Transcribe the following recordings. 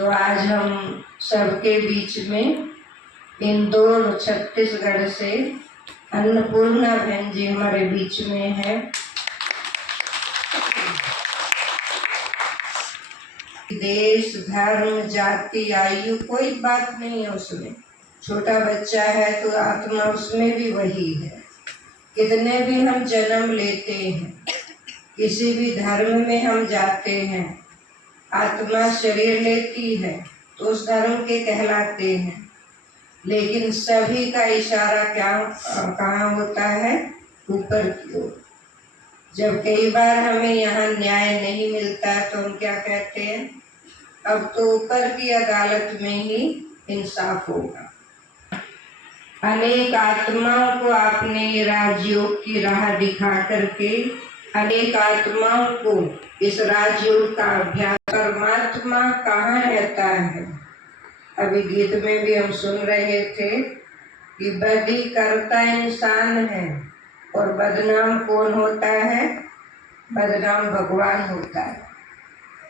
तो आज हम सबके बीच में इंदौर छत्तीसगढ़ से अन्नपूर्णा बहन जी हमारे बीच में है। देश, धर्म, जाति, आयु कोई बात नहीं है उसमें। छोटा बच्चा है तो आत्मा उसमें भी वही है। कितने भी हम जन्म लेते हैं, किसी भी धर्म में हम जाते हैं, आत्मा शरीर लेती है तो उस धर्म के कहलाते हैं। लेकिन सभी का इशारा क्या कहाँ होता है? ऊपर की ओर। जब कई बार हमें यहाँ न्याय नहीं मिलता है तो हम क्या कहते हैं? अब तो ऊपर की अदालत में ही इंसाफ होगा। अनेक आत्माओं को आपने राजयोग की राह दिखा करके अनेक आत्माओं को इस राजयोग का अभ्यास। परमात्मा कहाँ रहता है? अभी गीत में भी हम सुन रहे थे कि बदी करता इंसान है और बदनाम कौन होता है? बदनाम भगवान होता है।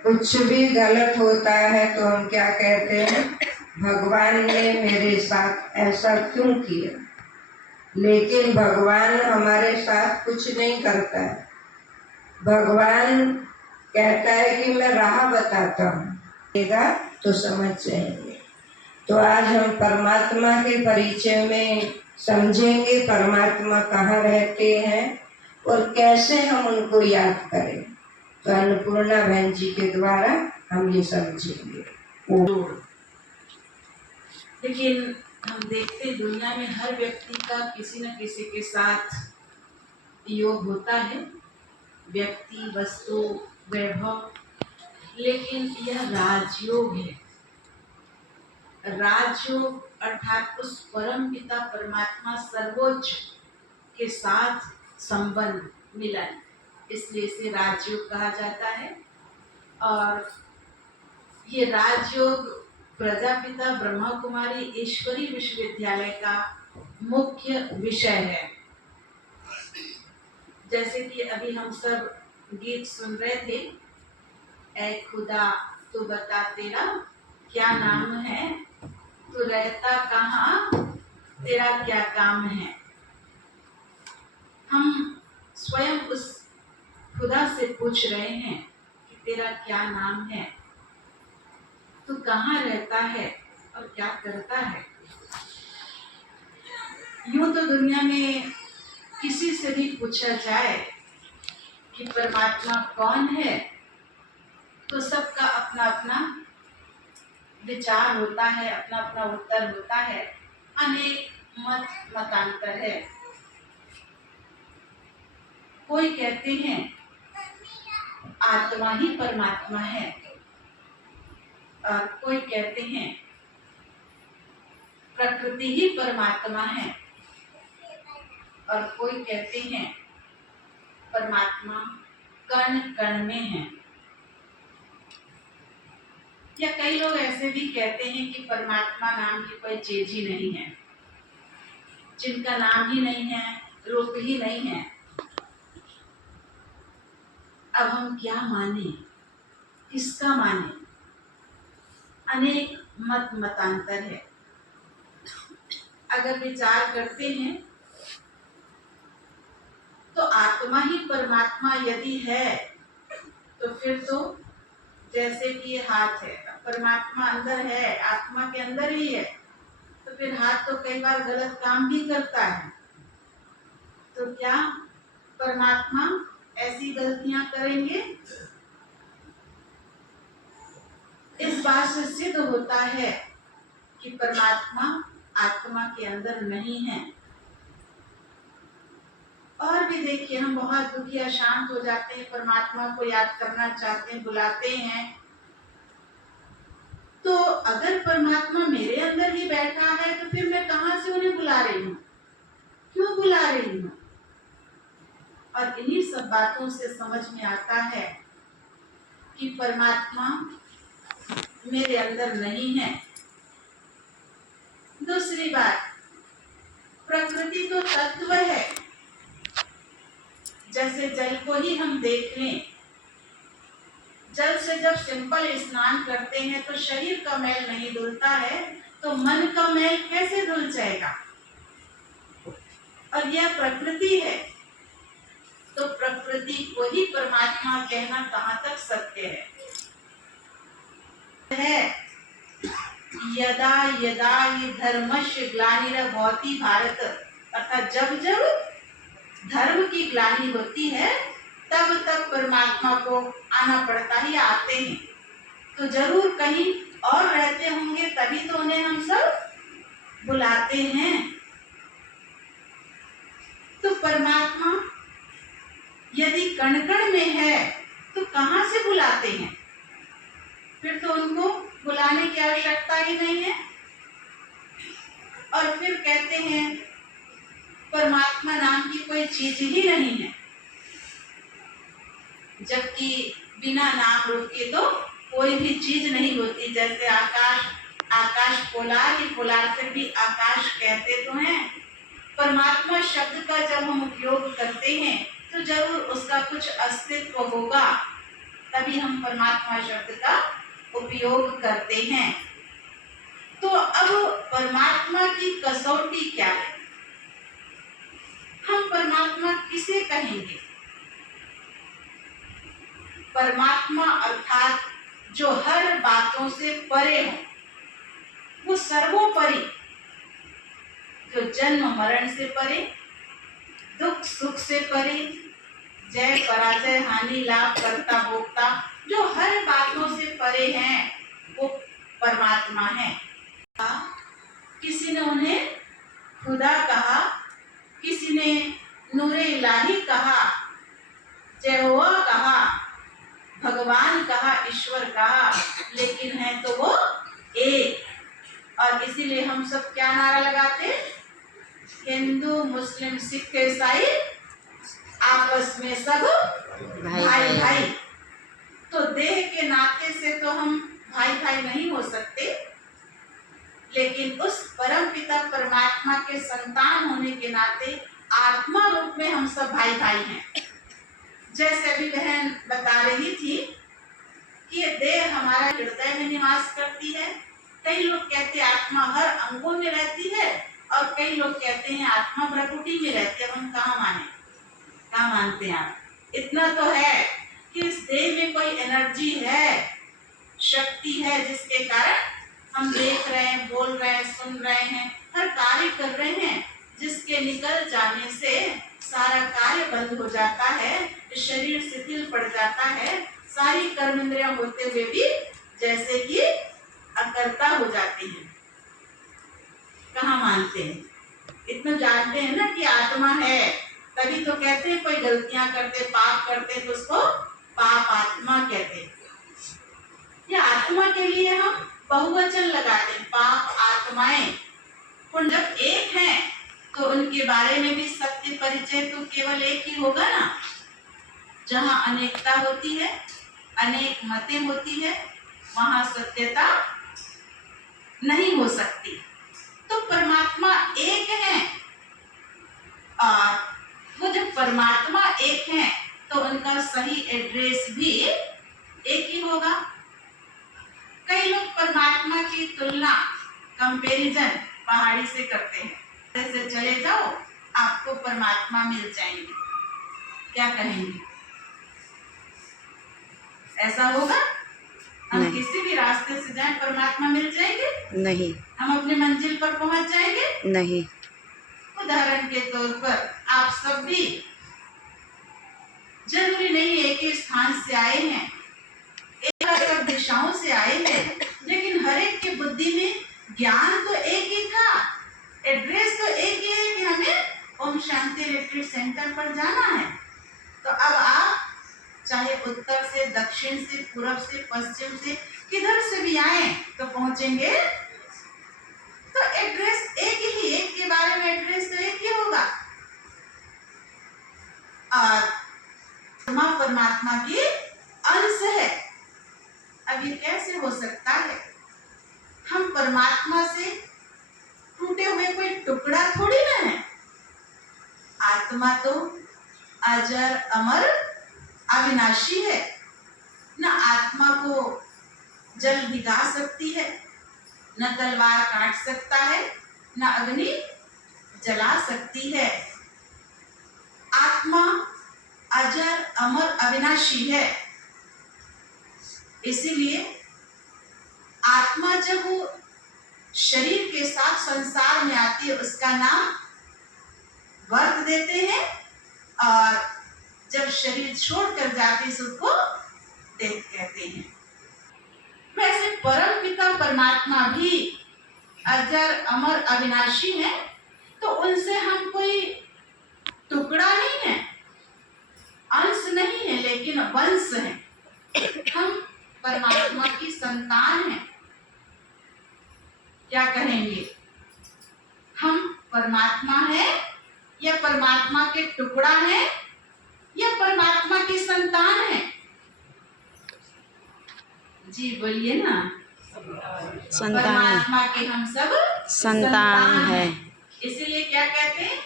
कुछ भी गलत होता है तो हम क्या कहते हैं? भगवान ने मेरे साथ ऐसा क्यों किया? लेकिन भगवान हमारे साथ कुछ नहीं करता है। भगवान कहता है कि मैं राह बताता हूँ, तो समझ जाएंगे। तो आज हम परमात्मा के परिचय में समझेंगे परमात्मा कहाँ रहते हैं और कैसे हम उनको याद करें। तो अन्नपूर्णा बहन जी के द्वारा हम ये समझेंगे। लेकिन हम देखते दुनिया में हर व्यक्ति का किसी न किसी के साथ योग होता है, व्यक्ति, वस्तु, वैभव। लेकिन यह राजयोग है। राजयोग अर्थात उस परम पिता परमात्मा सर्वोच्च के साथ संबंध, मिलन, इसलिए इसे राजयोग कहा जाता है। और ये राजयोग प्रजापिता ब्रह्मा कुमारी ईश्वरी विश्वविद्यालय का मुख्य विषय है। जैसे कि अभी हम सब गीत सुन रहे थे, ऐ खुदा तू बता तेरा क्या नाम है, तू रहता कहाँ, तेरा क्या काम है। हम स्वयं उस खुदा से पूछ रहे हैं कि तेरा क्या नाम है, तू कहाँ रहता है और क्या करता है। यूं तो दुनिया में किसी से भी पूछा जाए कि परमात्मा कौन है, तो सबका अपना अपना विचार होता है, अपना अपना उत्तर होता है। अनेक मतांतर है। कोई कहते हैं आत्मा ही परमात्मा है, और कोई कहते हैं प्रकृति ही परमात्मा है, और कोई कहते हैं परमात्मा कण कण में है। या कई लोग ऐसे भी कहते हैं कि परमात्मा नाम की कोई चीज ही नहीं है, जिनका नाम ही नहीं है, रूप ही नहीं है। अब हम क्या माने, किसका माने? अनेक मतांतर है। अगर विचार करते हैं तो आत्मा ही परमात्मा यदि है तो फिर तो जैसे कि ये हाथ है, परमात्मा अंदर है, आत्मा के अंदर ही है, तो फिर हाथ तो कई बार गलत काम भी करता है। तो क्या परमात्मा ऐसी गलतियां करेंगे? इस बात से सिद्ध होता है कि परमात्मा आत्मा के अंदर नहीं है। और भी देखिए, हम बहुत दुखी अशांत हो जाते हैं, परमात्मा को याद करना चाहते हैं, बुलाते हैं। तो अगर परमात्मा मेरे अंदर ही बैठा है तो फिर मैं कहां से उन्हें बुला रही हूँ, क्यों बुला रही हूँ? और इन्हीं सब बातों से समझ में आता है कि परमात्मा मेरे अंदर नहीं है। दूसरी बात, प्रकृति तो तत्व है। जैसे जल को ही हम देख लें जल से जब सिंपल स्नान करते हैं तो शरीर का मैल नहीं धुलता है, तो मन का मैल कैसे धुल जाएगा? और यह प्रकृति है, तो प्रकृति को ही परमात्मा कहना कहाँ तक सत्य है? यदा यदा हि धर्मस्य ग्लानिर्भवति भारत, अर्थात जब जब धर्म की ग्लानि होती है तब तब परमात्मा को आना पड़ता ही, आते हैं। तो जरूर कहीं और रहते होंगे तभी तो उन्हें हम सब बुलाते हैं। तो परमात्मा यदि कण कण में है तो कहाँ से बुलाते हैं? फिर तो उनको बुलाने की आवश्यकता ही नहीं है। और फिर कहते हैं परमात्मा नाम की कोई चीज ही नहीं है, जबकि बिना नाम रूप के तो कोई भी चीज नहीं होती। जैसे आकाश, आकाश पोलार, ही पोलार से भी आकाश कहते तो हैं। परमात्मा शब्द का जब हम उपयोग करते हैं तो जरूर उसका कुछ अस्तित्व होगा, तभी हम परमात्मा शब्द का उपयोग करते हैं। तो अब परमात्मा की कसौटी क्या है? हम परमात्मा किसे कहेंगे? परमात्मा अर्थात जो हर बातों से परे हो, वो सर्वोपरि, जो जन्म मरण से परे, दुख सुख से परे, जय पराजय हानि लाभ करता भोगता, जो हर बातों से परे हैं, वो परमात्मा है। किसी ने उन्हें खुदा कहा, किसी ने नूरे इलाही कहा, यहोवा कहा, भगवान कहा, ईश्वर कहा, लेकिन है तो वो एक। और इसीलिए हम सब क्या नारा लगाते? हिंदू मुस्लिम सिख ईसाई आपस में सब भाई भाई। तो देह के नाते से तो हम भाई भाई नहीं हो सकते, लेकिन उस परम पिता परमात्मा के संतान होने के नाते आत्मा रूप में हम सब भाई भाई हैं। जैसे अभी बहन बता रही थी कि ये देह हमारा हृदय में निवास करती है। कई लोग कहते हैं आत्मा हर अंगों में रहती है, और कई लोग कहते हैं आत्मा भ्रकुटी में रहती है। हम कहाँ माने? कहाँ मानते हैं आप? इतना तो है कि इस देह में कोई एनर्जी है, शक्ति है, जिसके कारण हम देख रहे हैं, बोल रहे हैं, सुन रहे हैं, हर कार्य कर रहे हैं, जिसके निकल जाने से सारा कार्य बंद हो जाता है, शरीर शिथिल पड़ जाता है, सारी कर्म इंद्रियां होते हुए भी जैसे कि अकर्ता हो जाती हैं। कहाँ मानते हैं? इतना जानते हैं ना कि आत्मा है, तभी तो कहते हैं कोई गलतियां करते, पाप करते तो उसको पाप आत्मा कहते हैं। या आत्मा के लिए हम बहुवचन लगाते हैं, पाप आत्माएं। और जब एक है तो उनके बारे में भी सत्य परिचय तो केवल एक ही होगा ना। जहाँ अनेकता होती है, अनेक मतें होती है, वहां सत्यता नहीं हो सकती। तो परमात्मा एक है, और वो जब परमात्मा एक है तो उनका सही एड्रेस भी एक ही होगा। कई लोग परमात्मा की तुलना, कंपैरिजन पहाड़ी से करते हैं। जैसे चले जाओ आपको परमात्मा मिल जाएंगे, क्या कहेंगे? ऐसा होगा? हम नहीं। किसी भी रास्ते से जाएं परमात्मा मिल जाएंगे? नहीं। हम अपने मंजिल पर पहुंच जाएंगे? नहीं। उदाहरण के तौर पर आप सब भी जरूरी नहीं एक ही स्थान से आए हैं, एक दिशाओं से आए हैं, लेकिन हर एक की बुद्धि में ज्ञान तो एक ही था, एड्रेस तो एक ही है कि हमें ओम शांति रिट्रीट सेंटर पर जाना है। तो अब आप चाहे उत्तर से, दक्षिण से, पूर्व से, पश्चिम से, किधर से भी आए तो पहुंचेंगे। तो एड्रेस एक ही, एक के बारे में एड्रेस तो एक ही होगा। और परमात्मा की अंश है। अब ये कैसे हो सकता है? हम परमात्मा से टूटे हुए कोई टुकड़ा थोड़ी ना है। आत्मा तो अजर अमर अविनाशी है, न आत्मा को जल भिगा सकती है, न तलवार काट सकता है, न अग्नि जला सकती है। आत्मा अजर अमर अविनाशी है। इसीलिए आत्मा जब वो शरीर के साथ संसार में आती है उसका नाम वर्त देते हैं, और जब शरीर छोड़कर जाती है उसको देह कहते हैं। वैसे परम पिता परमात्मा भी अजर अमर अविनाशी है, तो उनसे हम कोई टुकड़ा नहीं है, अंश नहीं है, लेकिन वंश है। हम परमात्मा की संतान हैं। क्या कहेंगे, हम परमात्मा है या परमात्मा के टुकड़ा है या परमात्मा की संतान है? जी बोलिए ना। संतान, परमात्मा के हम सब संतान है। इसीलिए क्या कहते हैं,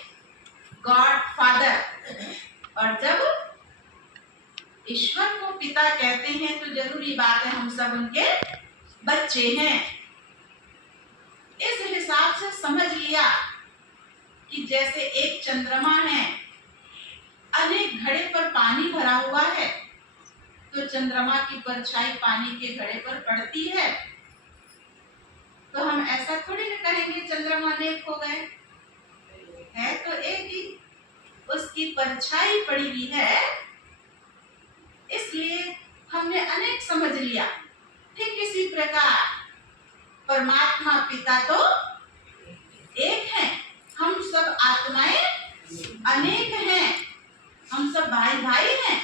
गॉड फादर। और जब ईश्वर को पिता कहते हैं तो जरूरी बात है हम सब उनके बच्चे हैं। इस हिसाब से समझ लिया कि जैसे एक चंद्रमा है, अनेक घड़े पर पानी भरा हुआ है, तो चंद्रमा की परछाई पानी के घड़े पर पड़ती है, तो हम ऐसा थोड़ी ना कहेंगे चंद्रमा अनेक हो गए, है तो एक ही, उसकी परछाई पड़ी हुई है, इसलिए हमने अनेक समझ लिया। ठीक इसी प्रकार परमात्मा पिता तो एक है, हम सब आत्माएं अनेक हैं, हम सब भाई भाई हैं।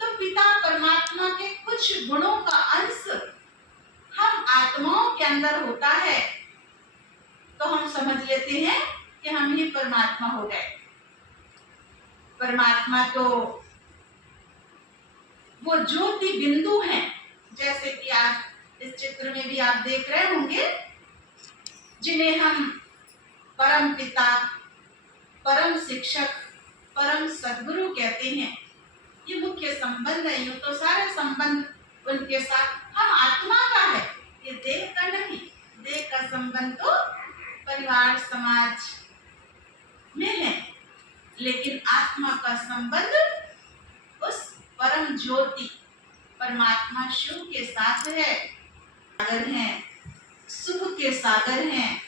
तो पिता परमात्मा के कुछ गुणों का अंश हम आत्माओं के अंदर होता है, तो हम समझ लेते हैं कि हम ही परमात्मा हो गए। परमात्मा तो वो ज्योति बिंदु हैं, जैसे कि आज इस चित्र में भी आप देख रहे होंगे, जिन्हें हम परम पिता, परम शिक्षक, परम सद्गुरु कहते हैं। ये मुख्य संबंध है। यूं तो सारे संबंध उनके साथ, हम आत्मा का है, ये देह का नहीं। देह का संबंध तो परिवार समाज में है, लेकिन आत्मा का संबंध उस परम ज्योति परमात्मा शिव के साथ है। सागर हैं, सुख के सागर हैं,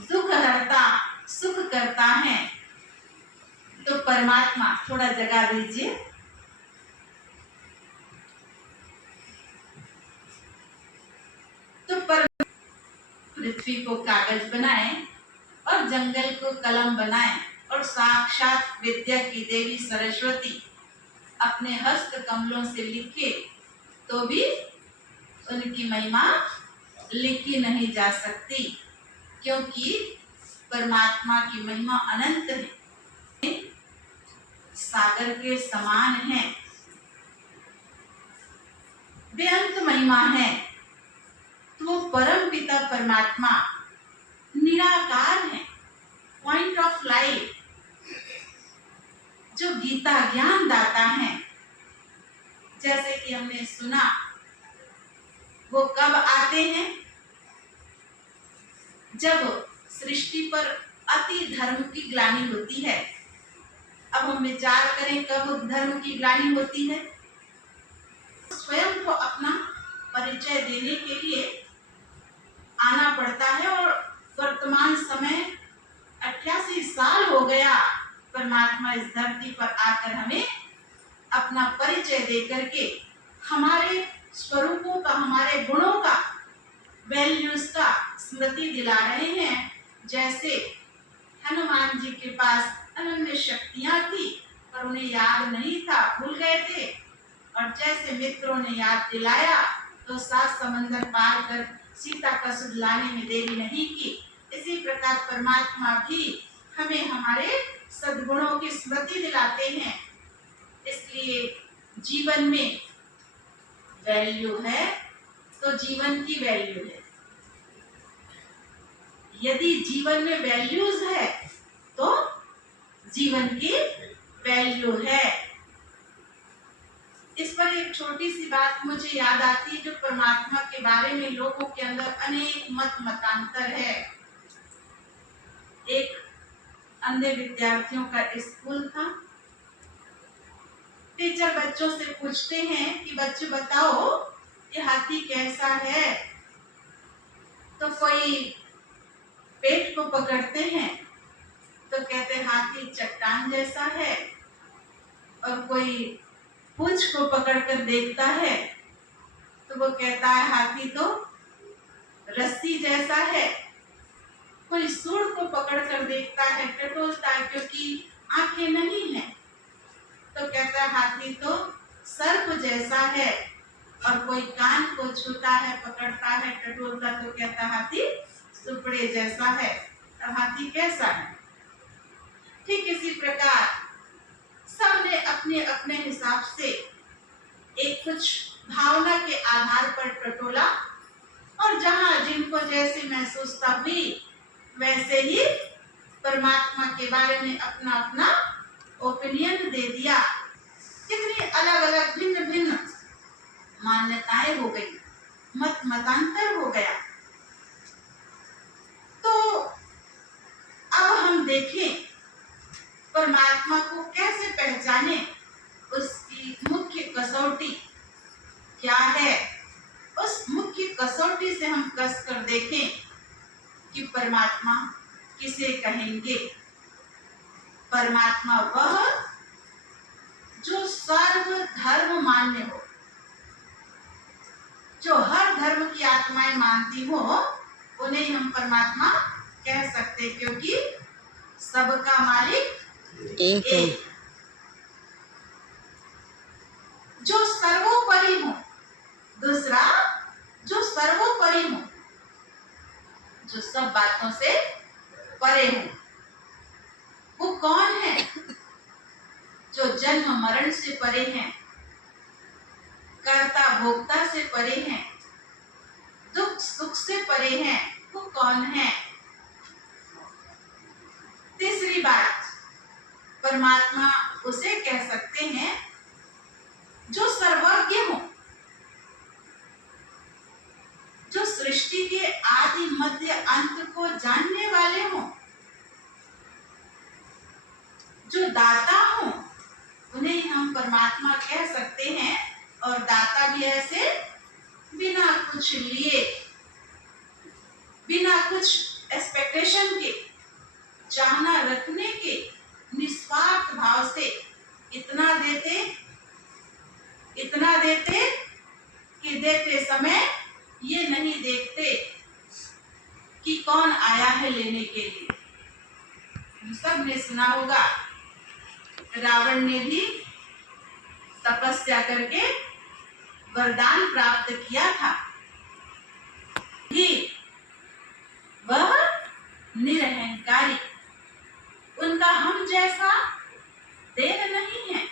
दुख हरता सुख करता है। तो परमात्मा, थोड़ा जगह दीजिए, तो पृथ्वी को कागज बनाए और जंगल को कलम बनाए, और साक्षात विद्या की देवी सरस्वती अपने हस्त कमलों से लिखे, तो भी उनकी महिमा लिखी नहीं जा सकती, क्योंकि परमात्मा की महिमा अनंत है, सागर के समान है, बेअंत महिमा है। तो वो परम पिता परमात्मा निराकार है, पॉइंट ऑफ लाइट, जो गीता ज्ञान दाता है। जैसे कि हमने सुना, वो कब आते हैं, जब सृष्टि पर अति धर्म की ग्लानि होती है। अब हम विचार करें कब धर्म की ग्लानि होती है। स्वयं को अपना परिचय देने के लिए आना पड़ता है, और वर्तमान समय 88 साल हो गया परमात्मा इस धरती पर आकर हमें अपना परिचय दे करके हमारे स्वरूपों का, हमारे गुणों का, वैल्यूज का स्मृति दिला रहे हैं। जैसे हनुमान जी के पास अनन्य शक्तियां थी, पर उन्हें याद नहीं था, भूल गए थे, और जैसे मित्रों ने याद दिलाया तो 7 समंदर पार कर सीता का सुध लाने में देरी नहीं की। इसी प्रकार परमात्मा भी हमें हमारे सद्गुणों की स्मृति दिलाते हैं। इसलिए जीवन में वैल्यू है तो जीवन की वैल्यू है। यदि जीवन में वैल्यूज है तो जीवन की वैल्यू है। इस पर एक छोटी सी बात मुझे याद आती है, जो परमात्मा के बारे में लोगों के अंदर अनेक मतांतर है। एक अंधे विद्यार्थियों का स्कूल था। टीचर बच्चों से पूछते हैं कि बच्चे बताओ ये हाथी कैसा है। तो कोई पेट को पकड़ते हैं तो कहते हैं हाथी चट्टान जैसा है, और कोई पूंछ को पकड़कर देखता है तो वो कहता है हाथी तो रस्सी जैसा है। कोई सूंड को पकड़कर देखता है, टटोलता है क्योंकि आंखें नहीं है, तो कहता है हाथी तो सर्प जैसा है। और कोई कान को छूता है, पकड़ता है, टटोलता, तो कहता है हाथी सुपड़े जैसा है। और हाथी कैसा है? ठीक इसी प्रकार सबने अपने अपने हिसाब से एक कुछ भावना के आधार पर टटोला, और जहां जिनको जैसी महसूसता हुई वैसे ही परमात्मा के बारे में अपना अपना ओपिनियन दे दिया। कितनी अलग अलग भिन्न भिन्न मान्यताएं हो गई, मतांतर हो गया। तो अब हम देखें परमात्मा को कैसे पहचाने, उसकी मुख्य कसौटी क्या है। उस मुख्य कसौटी से हम कस कर देखें कि परमात्मा किसे कहेंगे। परमात्मा वह जो सर्व धर्म मान्य हो, जो हर धर्म की आत्माएं मानती हो, उन्हें हम परमात्मा कह सकते, क्योंकि सबका मालिक एक है। जो सर्वोपरि हो, दूसरा जो सर्वोपरि हो, जो सब बातों से परे हो। वो कौन है? जो जन्म मरण से परे हैं, कर्ता भोक्ता से परे हैं, दुख सुख से परे हैं। वो कौन है? तीसरी बात, परमात्मा उसे कह सकते हैं जो सर्वज्ञ हो, जो सृष्टि के आदि मध्य अंत को जानने वाले हो, जो दाता हो, उन्हें हम परमात्मा कह सकते हैं। और दाता भी ऐसे बिना कुछ लिए, बिना कुछ एक्सपेक्टेशन के, चाहना रखने के, निस्वार्थ भाव से इतना देते कि देते समय ये नहीं देखते कि कौन आया है लेने के लिए। सब ने सुना होगा, रावण ने भी तपस्या करके वरदान प्राप्त किया था कि वह निरहंकारी, उनका हम जैसा देह नहीं है,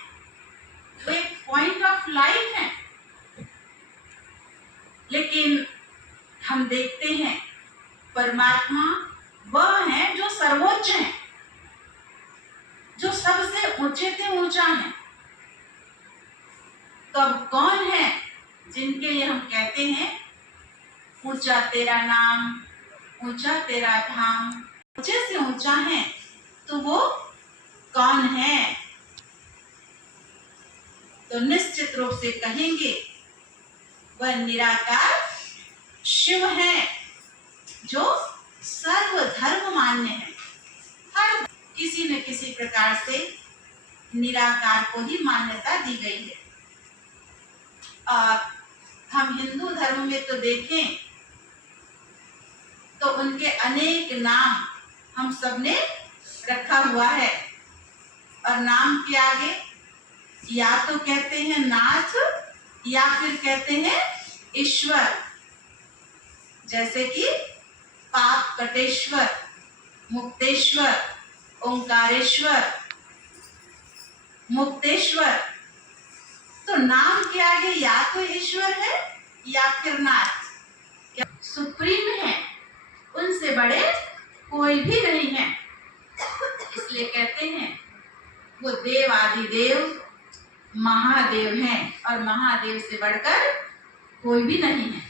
वो एक पॉइंट ऑफ लाइट है। लेकिन हम देखते हैं परमात्मा वह है जो सर्वोच्च है, जो सबसे ऊंचे से ऊंचा है। तो अब कौन है जिनके लिए हम कहते हैं ऊंचा तेरा नाम, ऊंचा तेरा धाम, ऊंचे से ऊंचा है? तो वो कौन है? तो निश्चित रूप से कहेंगे वह निराकार शिव है, जो सर्व धर्म मान्य है। हर किसी न किसी प्रकार से निराकार को ही मान्यता दी गई है। और हम हिंदू धर्म में तो देखें तो उनके अनेक नाम हम सबने रखा हुआ है, और नाम के आगे या तो कहते हैं नाथ या फिर कहते हैं ईश्वर। जैसे कि पाप कटेश्वर, मुक्तेश्वर, ओंकारेश्वर, मुक्तेश्वर। तो नाम के आगे या तो ईश्वर है या फिर नाथ, सुप्रीम है, उनसे बड़े कोई भी नहीं है। इसलिए कहते हैं वो देव आदि देव, महादेव हैं और महादेव से बढ़कर कोई भी नहीं है।